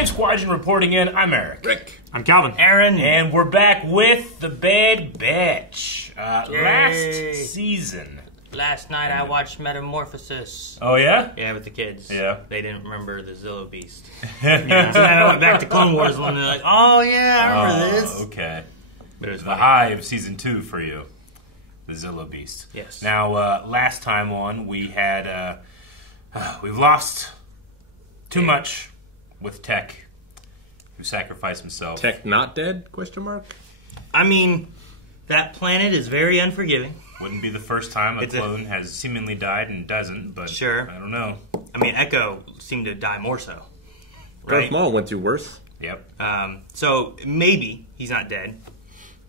Wave Squadron reporting in. I'm Eric. Rick. I'm Calvin. Aaron. And we're back with the Bad Batch. Last season. Last night I watched Metamorphosis. Oh, yeah? Yeah, with the kids. Yeah. They didn't remember the Zillo Beast. Yeah. So then I went back to Clone Wars and they're like, oh yeah, I remember this. Okay. But it was The funny. high of season 2 for you. The Zillo Beast. Yes. Now, last time on, we had, we've lost too much with Tech, who sacrificed himself. Tech not dead? Question mark. I mean, that planet is very unforgiving. Wouldn't be the first time a clone has seemingly died and doesn't, but Sure. I don't know. I mean, Echo seemed to die more so. Darth Right? Maul went through worse. Yep. So maybe he's not dead.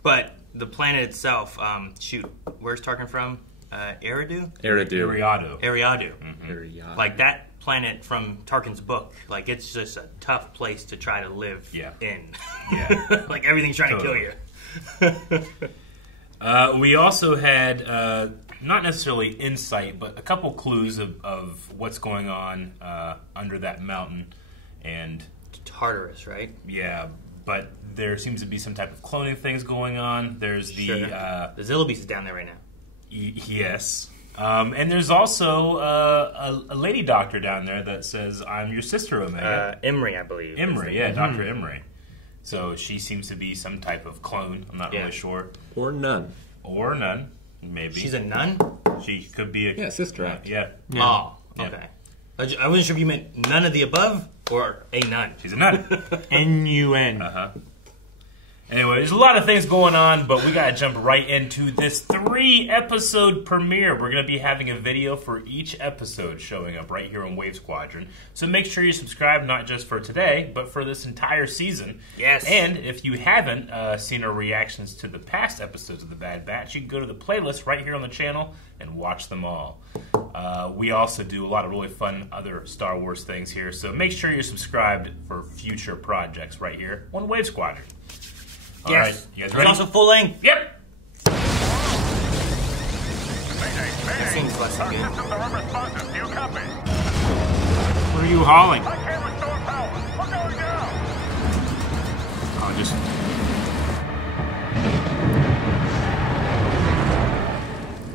But the planet itself, shoot, where's Tarkin from? Eriadu? Ariado. Eriadu. Ariado. Like that planet from Tarkin's book, like it's just a tough place to try to live in. Yeah. Like everything's trying to kill you. We also had, not necessarily insight, but a couple clues of what's going on under that mountain. And Tartarus, right? yeah, but there seems to be some type of cloning things going on. There's the... the Zillo Beast is down there right now. Yes. And there's also a lady doctor down there that says, I'm your sister, Omega. Emery, I believe. Emery, yeah, Dr. Emery. So she seems to be some type of clone. I'm not really sure. Or none. Or none, maybe. She's a nun? She could be a... Yeah, Sister Act. Yeah. Oh, Yeah. okay. I wasn't sure if you meant none of the above or a nun. She's a nun. N-U-N. Anyway, there's a lot of things going on, but we gotta jump right into this 3-episode premiere. We're gonna be having a video for each episode showing up right here on Wave Squadron. So make sure you subscribe, not just for today, but for this entire season. Yes. And if you haven't seen our reactions to the past episodes of The Bad Batch, you can go to the playlist right here on the channel and watch them all. We also do a lot of really fun other Star Wars things here, so make sure you're subscribed for future projects right here on Wave Squadron. All right, you guys ready? It's also full length. Yep. That seems less than good. What are you hauling? Oh, just...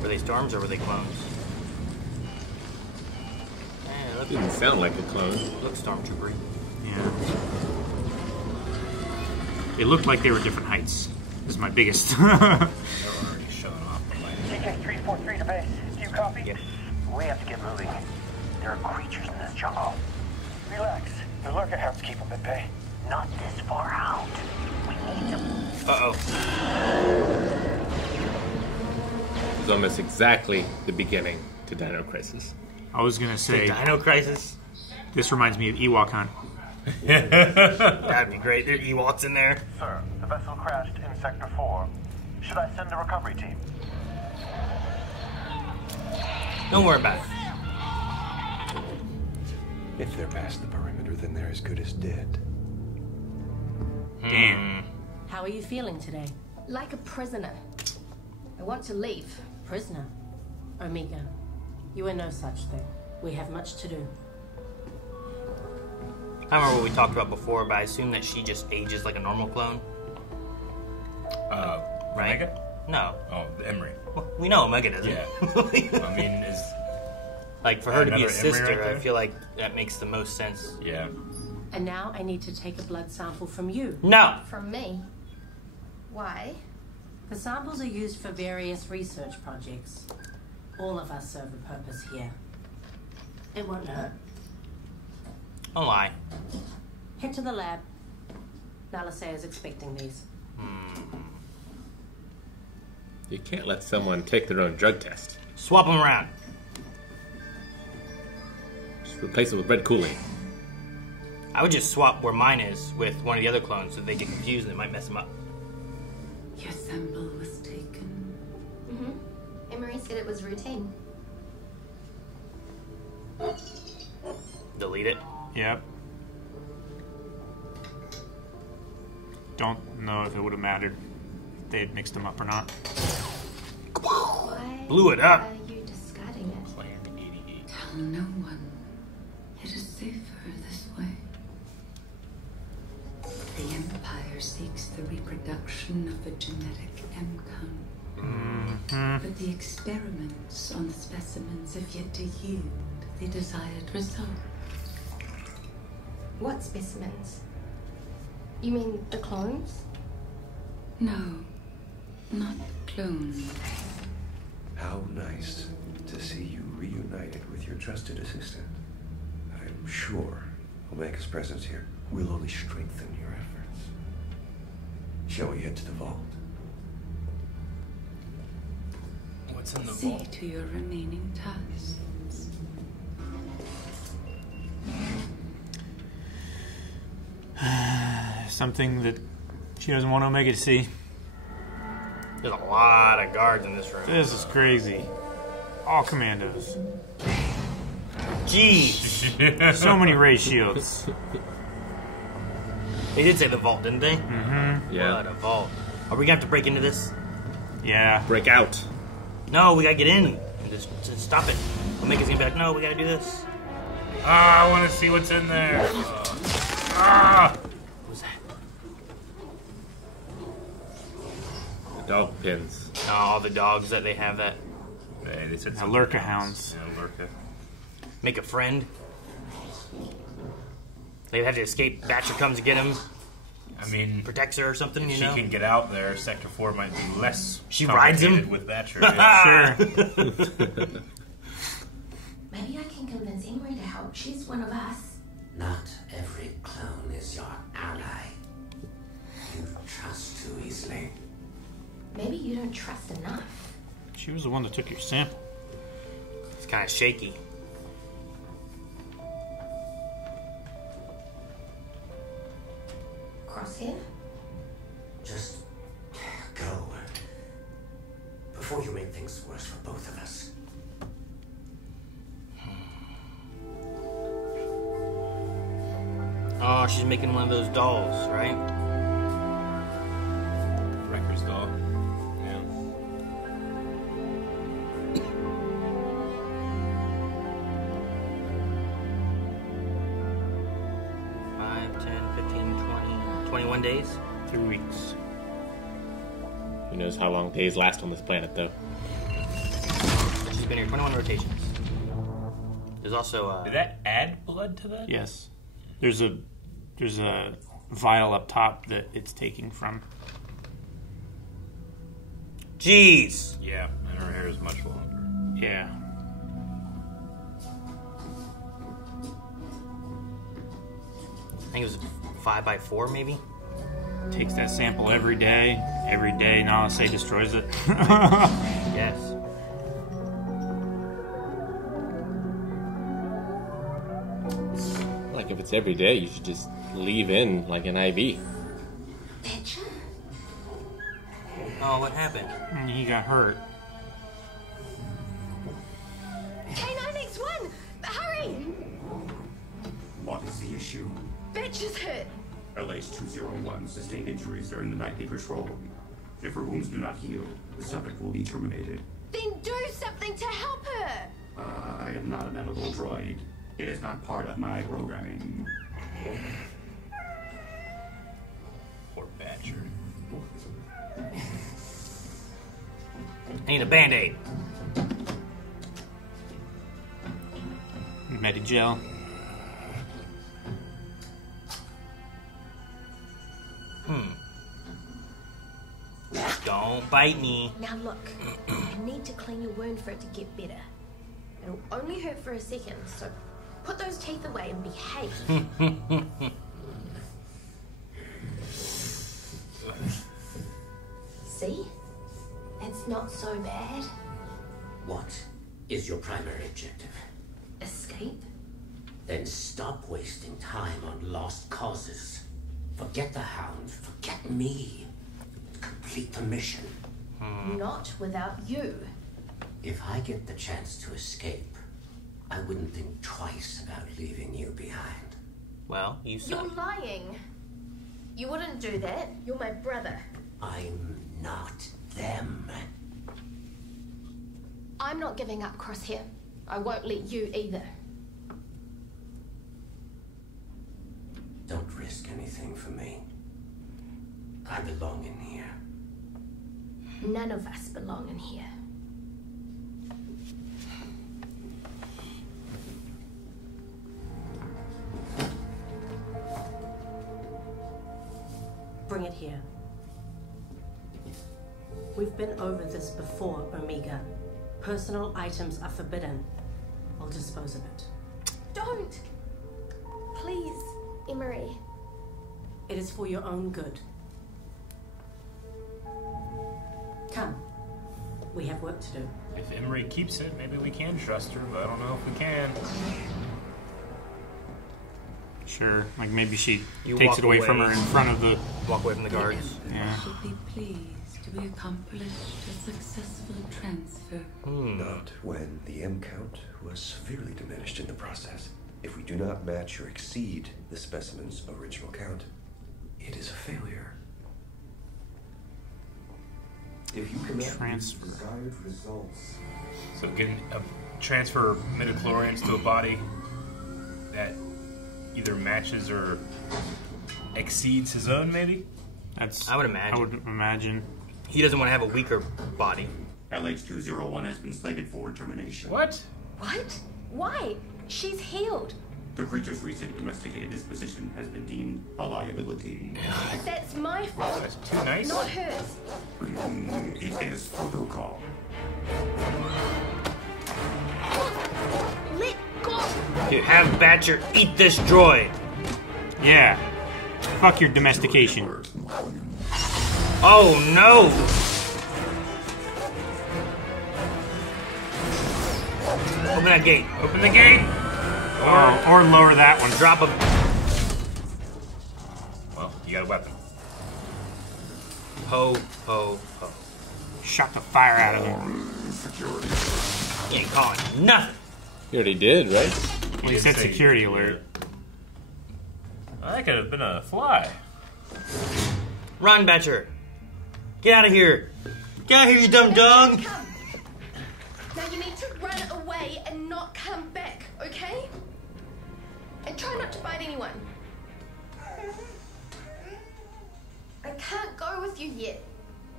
Were they storms or were they clones? Didn't sound like a clone. Look stormtroopery. Yeah. It looked like they were different heights. This is my biggest. They're already showing off the light. TK-343 to base. Do you copy? Yes. We have to get moving. There are creatures in this jungle. Relax. The lurker hounds keep them at bay. Not this far out. We need them. Uh-oh. It was almost exactly the beginning to Dino Crisis. I was gonna say, Dino Crisis? this reminds me of Ewok Hunt. That'd be great. There are Ewoks in there. Sir, the vessel crashed in Sector 4. Should I send a recovery team? Don't worry about it. If they're past the perimeter, then they're as good as dead. Damn. How are you feeling today? Like a prisoner. I want to leave. Prisoner. Omega, you are no such thing. We have much to do. I remember what we talked about before, but I assume that she just ages like a normal clone. Right? Omega? No. Oh, Emery. Well, we know Omega doesn't. Yeah. I mean, is... Like, for her to be a Another Emery sister, right I there? feel like that makes the most sense. Yeah. And now I need to take a blood sample from you. No! From me. Why? The samples are used for various research projects. All of us serve a purpose here. It won't hurt. Don't lie. Head to the lab. Nalase is expecting these. You can't let someone take their own drug test. Swap them around. Just replace it with red Kool-Aid. I would just swap where mine is with one of the other clones so they get confused and it might mess them up. Your sample was taken. Emery said it was routine. Delete it. Yep. Don't know if it would have mattered if they had mixed them up or not. Why Blew it up. are you discarding it? Plan 88. Tell no one. It is safer this way. Empire seeks the reproduction of a genetic M-count. But the experiments on the specimens have yet to yield the desired result. What specimens? You mean the clones? No, not clones. How nice to see you reunited with your trusted assistant. I'm sure Omega's presence here will only strengthen your efforts. Shall we head to the vault? What's in the See vault? to your remaining tasks. Something that she doesn't want Omega to see. There's a lot of guards in this room. This is crazy. All commandos. Jeez. So many ray shields. They did say the vault, didn't they? Mm-hmm. Yeah. What a vault. Are we gonna have to break into this? Yeah. Break out. No, we gotta get in and just stop it. Omega's gonna be like, no, we gotta do this. Ah, I want to see what's in there. Ah! What was that? The dog pins. No, all the dogs that they have that Hey, they said Now, something Lurka else. hounds. Yeah, Lurka. make a friend. They have to escape. Batcher comes to get him. I mean, Protects her or something, if you she know? can get out there, Sector 4 might be less She rides him? complicated with Thatcher. Yeah. Sure. Maybe I can convince Ingrid to help. She's one of us. Not every clone is your ally. You trust too easily. Maybe you don't trust enough. She was the one that took your sample. It's kind of shaky. Crosshair? Just go. Before you make things worse for both of us. Oh, she's making one of those dolls, right? Wrecker's doll. Yeah. Five, 10, 15, 20, 21 days. 3 weeks. Who knows how long days last on this planet, though? She's been here 21 rotations. There's also Did that add blood to that? Yes. There's a vial up top that it's taking from. Jeez. Yeah, and her hair is much longer. Yeah. I think it was 5x4, maybe. Takes that sample every day. Every day, Nalase destroys it. Yes. Like, if it's every day, you should just leave in, like, an IV. Betcha? Oh, what happened? And he got hurt. K9X1! Hurry! What is the issue? Bitch is hurt. LH-201 sustained injuries during the nightly patrol. If her wounds do not heal, the subject will be terminated. Then do something to help her! I am not a medical droid. It is not part of my programming. Poor Badger. I need a band-aid. Medigel. Don't bite me. Now look, I need to clean your wound for it to get better. It'll only hurt for a second, so put those teeth away and behave. See? It's not so bad. What is your primary objective? Escape? Then stop wasting time on lost causes. Forget the Hound. Forget me. Complete the mission. Not without you. If I get the chance to escape, I wouldn't think twice about leaving you behind. Well, you You're suck. lying. You wouldn't do that. You're my brother. I'm not them. I'm not giving up, Crosshair. I won't let you either. Don't risk anything for me. I belong in here. None of us belong in here. Bring it here. We've been over this before, Omega. Personal items are forbidden. I'll dispose of it. Don't! Please, Emery. It is for your own good. Come. We have work to do. If Emery keeps it, maybe we can trust her, but I don't know if we can. Sure, like maybe she You takes walk it away from away. her in front of the... Walk away from the guards. Yeah. Should be pleased we accomplished a successful transfer. Not when the M count was severely diminished in the process. If we do not match or exceed the specimen's original count, it is a failure. If you cannot Transfer. reach desired results, So getting a transfer midichlorians to a body that either matches or exceeds his own, maybe? That's... I would imagine. I would imagine. He doesn't want to have a weaker body. LH-201 has been slated for termination. What? What? Why? She's healed. The creature's recent investigated disposition has been deemed a liability. That's my fault. That's too nice. Not hers. It is protocol. Let go! Dude, have Batcher eat this droid. Yeah. Fuck your domestication. Oh no! Open that gate. Open the gate! Or lower that one. Drop a... Well, you got a weapon. Ho, ho, ho. Shot the fire out of him. Security. You ain't calling nothing. You already did, right? Well, he said security alert. That could have been a fly. Run, Batcher. Get out of here. Get out of here, you dumb dog. Come. Now you need to run away and not come back, okay? And try not to bite anyone. I can't go with you yet.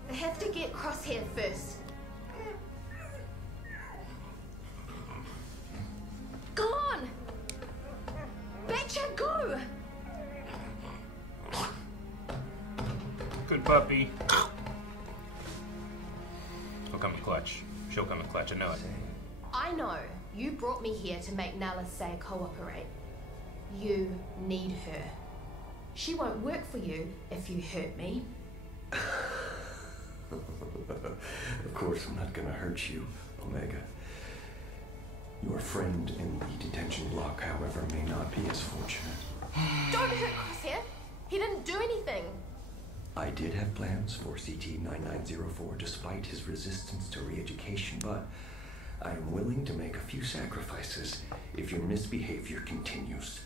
I have to get Crosshair first. Go on! Batcher, go! Good puppy. He'll come in clutch. She'll come in clutch, I know it. I know. You brought me here to make Nalisay cooperate. You need her. She won't work for you if you hurt me. of course I'm not gonna hurt you, Omega. Your friend in the detention block, however, may not be as fortunate. Don't hurt Crosshair. He didn't do anything. I did have plans for CT-9904 despite his resistance to re-education, but I am willing to make a few sacrifices if your misbehavior continues.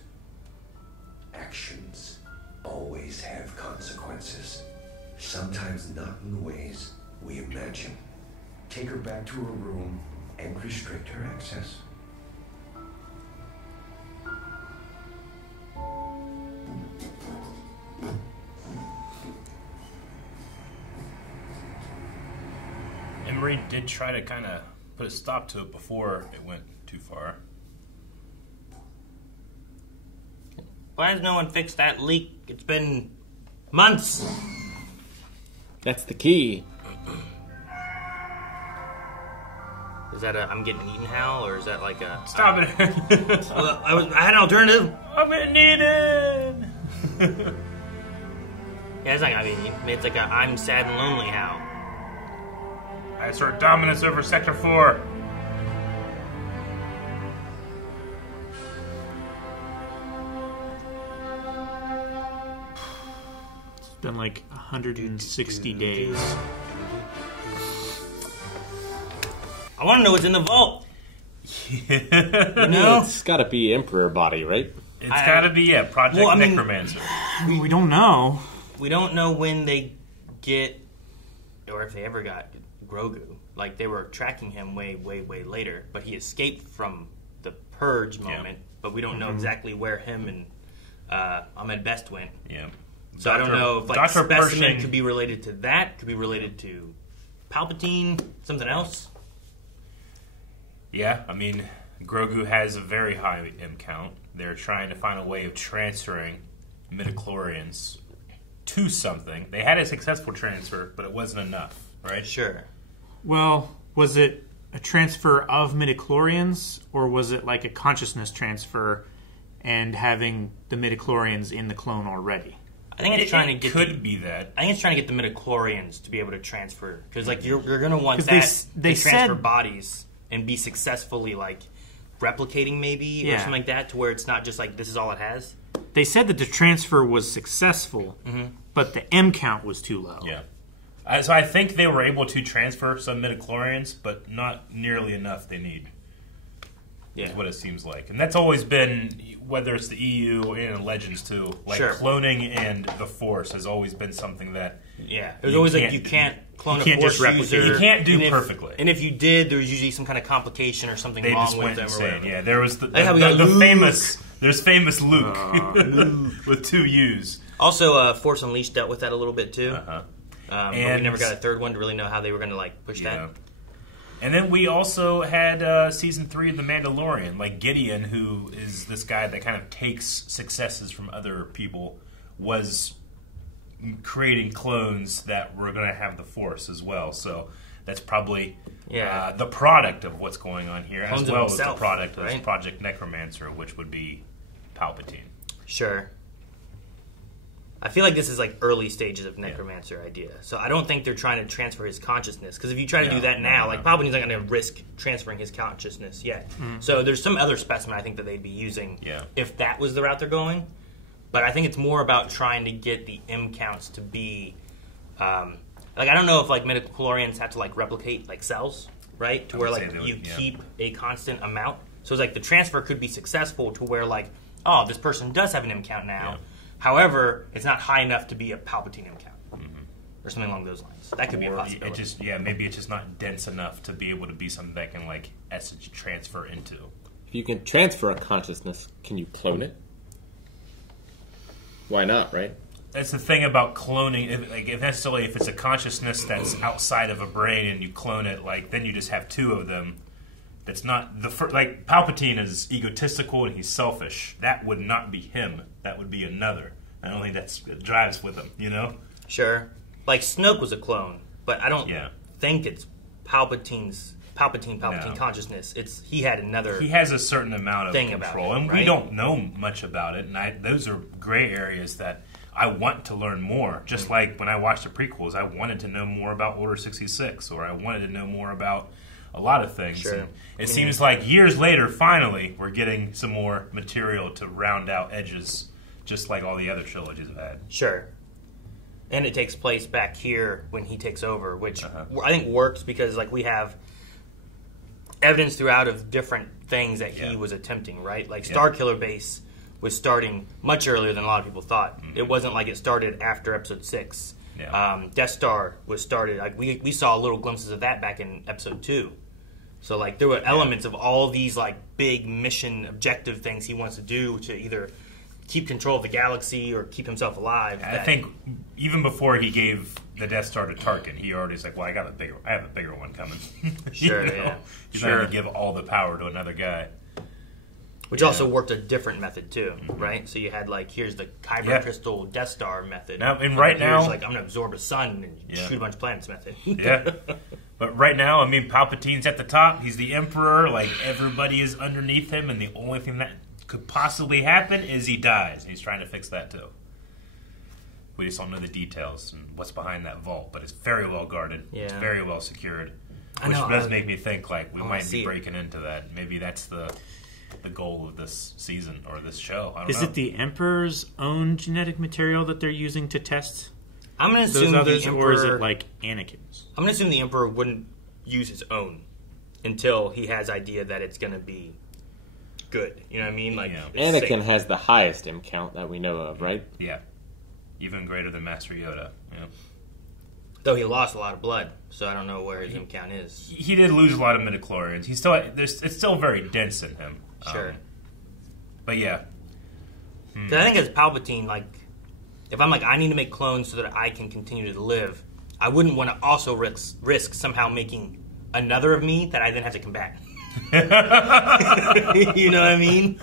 Actions always have consequences. Sometimes not in the ways we imagine. Take her back to her room and restrict her access. Emery did try to kind of put a stop to it before it went too far. Why has no one fixed that leak? It's been months. That's the key. Is that a I'm getting eaten howl, or is that like a... Stop it! Well, I had an alternative. I'm getting eaten! Yeah, it's not gonna be eaten. I mean, it's like a I'm sad and lonely howl. I assert dominance over Sector 4. It's been like 160 days. I want to know what's in the vault. Yeah. No? It's got to be Emperor body, right? It's gotta be, yeah, Project Necromancer. We don't know. We don't know when they get, or if they ever got Grogu. Like, they were tracking him way, way, way later, but he escaped from the Purge moment, but we don't know exactly where him and Ahmed Best went. Yeah. So I don't know if like Dr. specimen Pershing could be related to that, could be related to Palpatine, something else. Yeah, I mean, Grogu has a very high M count. They're trying to find a way of transferring midichlorians to something. They had a successful transfer, but it wasn't enough, right? Sure. Well, was it a transfer of midichlorians, or was it like a consciousness transfer and having the midichlorians in the clone already? I think it's trying to get could be that. I think it's trying to get the midichlorians to be able to transfer, because like you're going to want 'Cause that they to transfer said- bodies and be successfully like replicating maybe or Yeah. something like that, to where it's not just like this is all it has. They said that the transfer was successful, but the M count was too low. Yeah. So I think they were able to transfer some midichlorians, but not nearly enough they need. Yeah. Is what it seems like. And that's always been, whether it's the EU and Legends too, like Sure. cloning and the Force has always been something that... Yeah, it was always like you can't clone you a can't Force just replicate. user. You can't do and if- perfectly. And if you did, there was usually some kind of complication or something They wrong just with went them or insane. whatever. Yeah, there was the Like how we got Luke. famous... There's famous Luke with 2 U's. Also, Force Unleashed dealt with that a little bit too. Uh-huh. But we And- never got a third one to really know how they were going to like push Yeah. that. And then we also had Season 3 of The Mandalorian. Like Gideon, who is this guy that kind of takes successes from other people, was creating clones that were going to have the Force as well. So that's probably the product of what's going on here, Clones as of well as himself, the product right? of Project Necromancer, which would be Palpatine. Sure. I feel like this is like early stages of Necromancer idea. So I don't think they're trying to transfer his consciousness. Because if you try to do that now, like Palpatine's not going to risk transferring his consciousness yet. So there's some other specimen I think that they'd be using if that was the route they're going. But I think it's more about trying to get the M counts to be... like I don't know if like midichlorians have to like replicate like cells, right? To I where would like say they would, you yeah. keep a constant amount. So it's like the transfer could be successful to where like, oh, this person does have an M count now. However, it's not high enough to be a Palpatine M count. Or something along those lines. That could be a Or possibility. it just maybe it's just not dense enough to be able to be something that can like essence transfer into. If you can transfer a consciousness, can you clone it? Why not, right? That's the thing about cloning. If it's a consciousness that's outside of a brain and you clone it, like then you just have 2 of them. That's not like Palpatine is egotistical and he's selfish. That would not be him. That would be another. I don't think that drives with him. You know? Sure. Like Snoke was a clone, but I don't think it's Palpatine No. consciousness. He had another. He has a certain amount of thing control, about it, and right? we don't know much about it. And those are gray areas that I want to learn more. Just like when I watched the prequels, I wanted to know more about Order 66, or I wanted to know more about a lot of things. Sure. And it seems like years later, finally, we're getting some more material to round out edges, just like all the other trilogies have had. Sure. And it takes place back here when he takes over, which I think works because like we have evidence throughout of different things that he was attempting, right? Like Starkiller Base was starting much earlier than a lot of people thought. It wasn't like it started after Episode 6. Death Star was started. Like we saw little glimpses of that back in Episode 2. So like there were elements of all these like big mission objective things he wants to do to either keep control of the galaxy or keep himself alive. I think even before he gave the Death Star to Tarkin, he already was like, "Well, I have a bigger one coming." Sure, you know? yeah. He's not going to give all the power to another guy. Which also worked a different method too, right? So you had like here's the Kyber crystal Death Star method. Now, and And right here's now, like I'm going to absorb a sun and shoot a bunch of planets method. Yeah. But right now, I mean, Palpatine's at the top. He's the Emperor. Like, everybody is underneath him, and the only thing that could possibly happen is he dies. He's trying to fix that, too. We just don't know the details and what's behind that vault, but it's very well guarded. It's very well secured. Which does make me think, like, we might be breaking into that. Maybe that's the goal of this season or this show. I don't know. Is it the Emperor's own genetic material that they're using to test I'm going to assume those others, the Emperor, or is it like Anakin's? I'm going to assume the Emperor wouldn't use his own until he has idea that it's going to be good. You know what I mean? Like it's Anakin safe. has the highest M count that we know of, right? Yeah. Even greater than Master Yoda. Yeah. Though he lost a lot of blood, so I don't know where his M count is. He did lose a lot of midichlorians. It's still very dense in him. Sure. But yeah. 'Cause I think as Palpatine, like, if I'm like, I need to make clones so that I can continue to live, I wouldn't want to also risk somehow making another of me that I then have to combat. You know what I mean?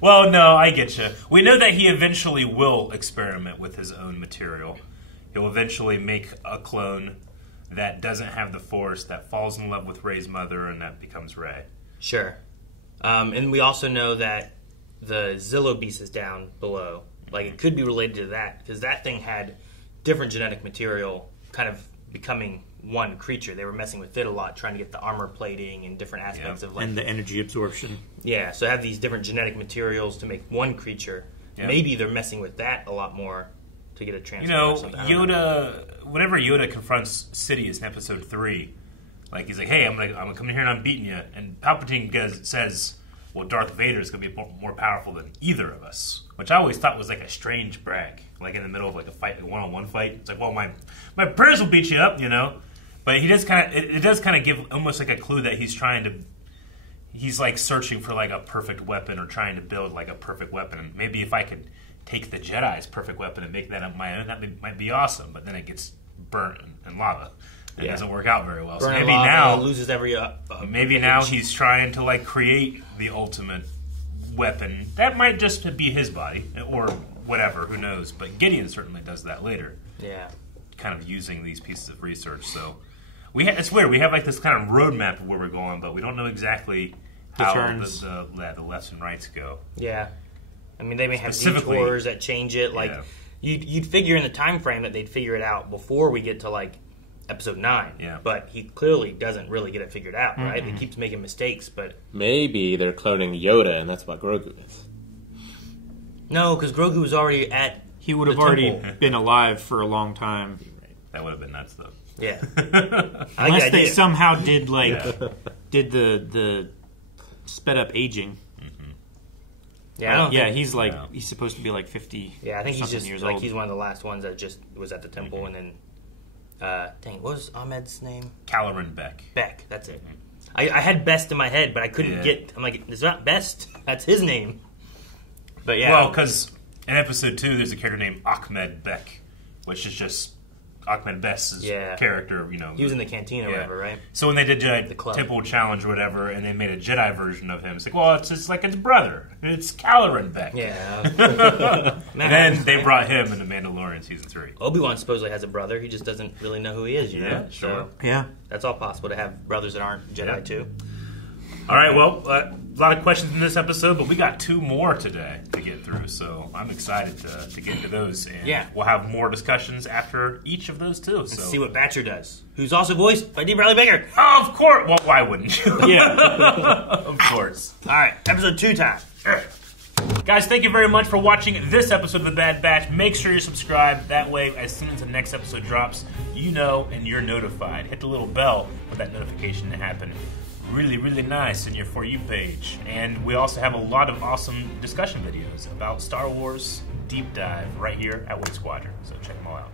Well, no, I get you. We know that he eventually will experiment with his own material. He'll eventually make a clone that doesn't have the Force, that falls in love with Rey's mother, and that becomes Rey. Sure. And we also know that the Zillo beast is down below. Like, it could be related to that, because that thing had different genetic material kind of becoming one creature. They were messing with it a lot, trying to get the armor plating and different aspects of, like... And the energy absorption. Yeah, so have these different genetic materials to make one creature. Yeah. Maybe they're messing with that a lot more to get a transfer. You know, Yoda... Whenever Yoda confronts Sidious in Episode 3, like, he's like, hey, I'm gonna come in here and I'm beating you. And Palpatine says... well, Darth Vader is going to be more powerful than either of us, which I always thought was like a strange brag, like in the middle of like a fight, a one-on-one fight. It's like, well, my prayers will beat you up, you know. But he does it does kind of give almost like a clue that he's like searching for like a perfect weapon or trying to build like a perfect weapon. And maybe if I could take the Jedi's perfect weapon and make that my own, might be awesome. But then it gets burnt in lava. It doesn't work out very well. So maybe now loses every. Maybe now he's trying to like create the ultimate weapon. That might just be his body or whatever. Who knows? But Gideon certainly does that later. Yeah, kind of using these pieces of research. So it's weird. We have like this kind of roadmap of where we're going, but we don't know exactly how the lefts and rights go. Yeah, I mean they may have detours that change it. Like you'd figure in the time frame that they'd figure it out before we get to like Episode 9, but he clearly doesn't really get it figured out, right? He keeps making mistakes, but... Maybe they're cloning Yoda, and that's what Grogu is. No, because Grogu was already at He would have already been alive for a long time. That would have been nuts, though. Yeah. Unless they somehow did, did the sped-up aging. Yeah, he's he's supposed to be like 50. Yeah, I think he's just years like old. he's one of the last ones that just was at the temple, and then... what was Ahmed's name? Caloran Beck. Beck, that's it. I had Best in my head, but I couldn't get... I'm like, it's not Best. That's his name. But yeah. Well, because in Episode 2, there's a character named Ahmed Beck, which is just Ahmed Best's character, you know. He was in the cantina or whatever, right? So when they did the Temple Challenge or whatever, and they made a Jedi version of him, it's like, well, it's like its brother. It's Caloran Beck. Yeah. And then they brought him in The Mandalorian Season 3. Obi-Wan supposedly has a brother. He just doesn't really know who he is, you know? Sure. So that's all possible to have brothers that aren't Jedi, too. All right, well, a lot of questions in this episode, but we got 2 more today to get through, so I'm excited to get into those. And we'll have more discussions after each of those 2. And see what Batcher does, who's also voiced by D. Bradley Baker. Oh, of course. Well, why wouldn't you? Yeah. Of course. All right, Episode 2 time. Guys, thank you very much for watching this episode of The Bad Batch. Make sure you're subscribed. That way, as soon as the next episode drops, you know and you're notified. Hit the little bell for that notification to happen. Really, really nice in your For You page. And we also have a lot of awesome discussion videos about Star Wars Deep Dive right here at Wake Squadron. So check them all out.